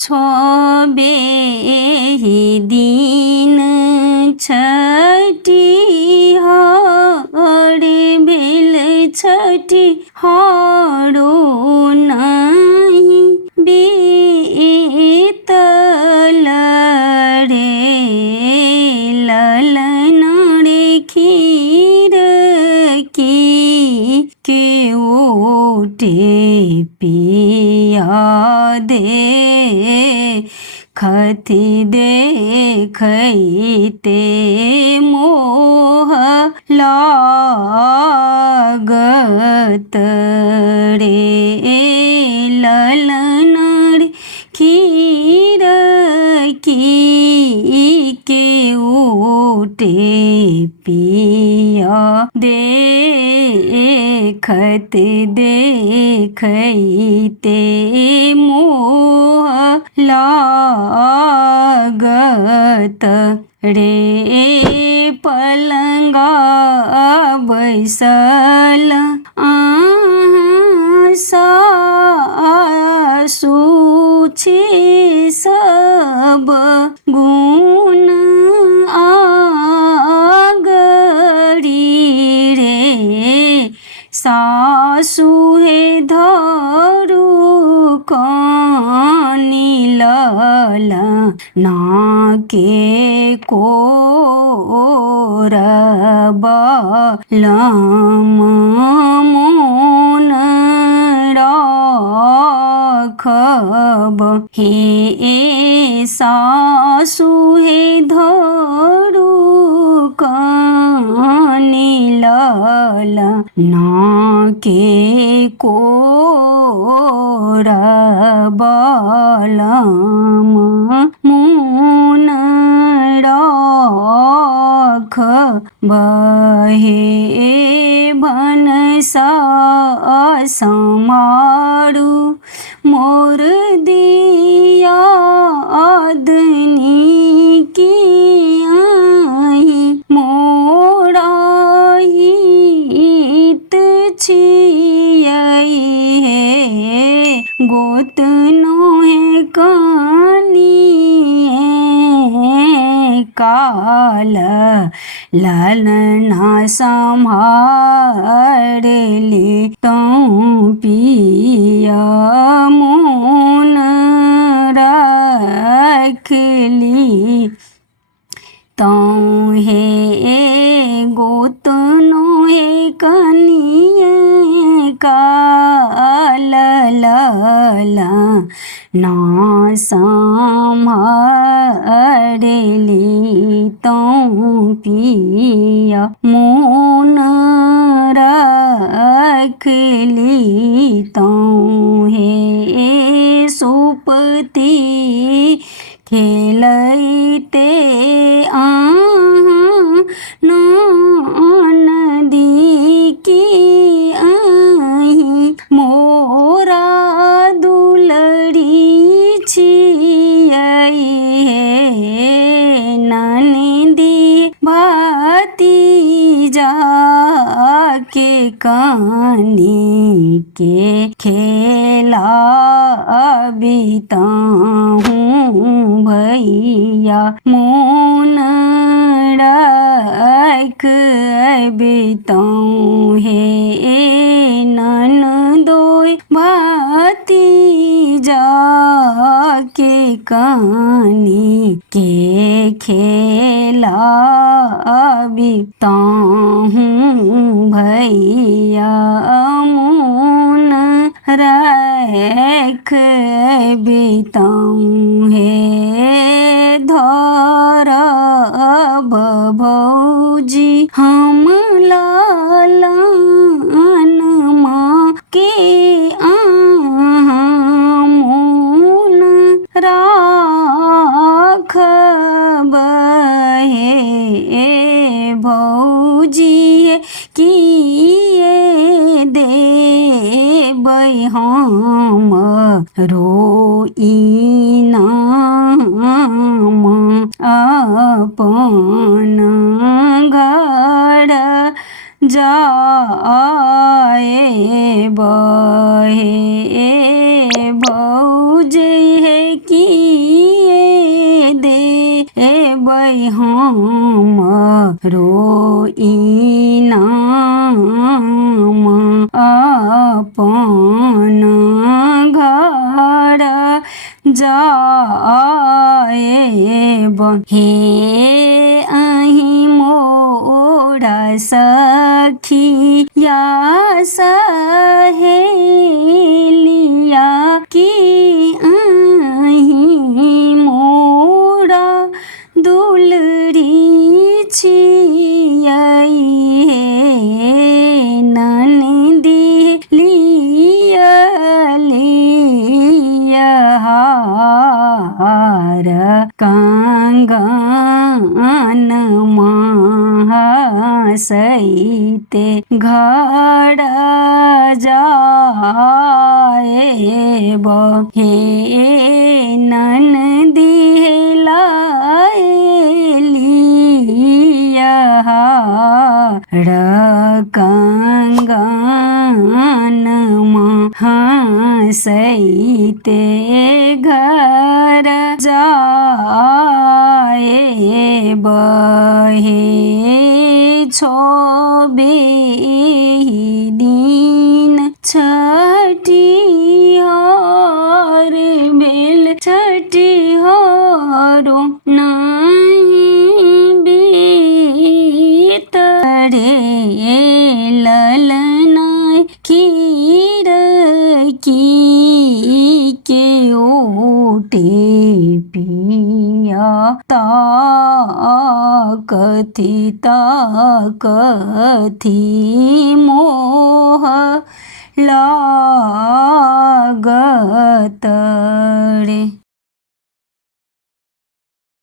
छबे दिन छठी हरे भेल छठी हरो नहीं बीतल रे ललन रे खीर की के ओटे पिया दे खति देखते मोह लागत रे ललन रे खीर की के ओटे पिया देखत देखते मोह लागत रे पलंगा बैसल सासु छी सब गुण आगरी रे सासु हे धरू कानी लला नाके कोरबा लम मोन राखब हे सासु हे धरू कानी लला नाके कोरबा लम मोन राखब हे भनसा समारू मोर दिया आदनी की आई मोरा हित छियै हे गोतनो है कानी काल ललना संभारली तों पिया मोन रखली तों हे गोतनो हे कनिए काल लला ना संभारली तों पिया मोन रखली तों हे सुपति खेलते नदी की आई मोरा दुलड़ी छियै हे ननदी भतीजा के कानी के खेला बिताहूँ भैया मोन राख बिताऊँ हे ननदोय भतीजा के कानी के खेला बिताहूँ भैया मोन राख बिताऊँ हे धरब भौजी हम लालन माँ के मोन राखब हे भौजी किए देबै हम रोइना अपन घर जाए बहे भौजे किए दे हम रोइनाम अपन घर जाएब हे अहीं मोरा सखिया सहेलिया की अहीं मोरा दुलरी छियै हे ननदी लिया हार कंगन सहिते घर जाएब हे ननदी लालिया हार कंगन सहिते घर जाएब हे छोबे दिन छठिहार बेल छठिहारो नहीं बीत रे ललनाय कीर की के ओटे पिया ताकथी मोह लागत रे।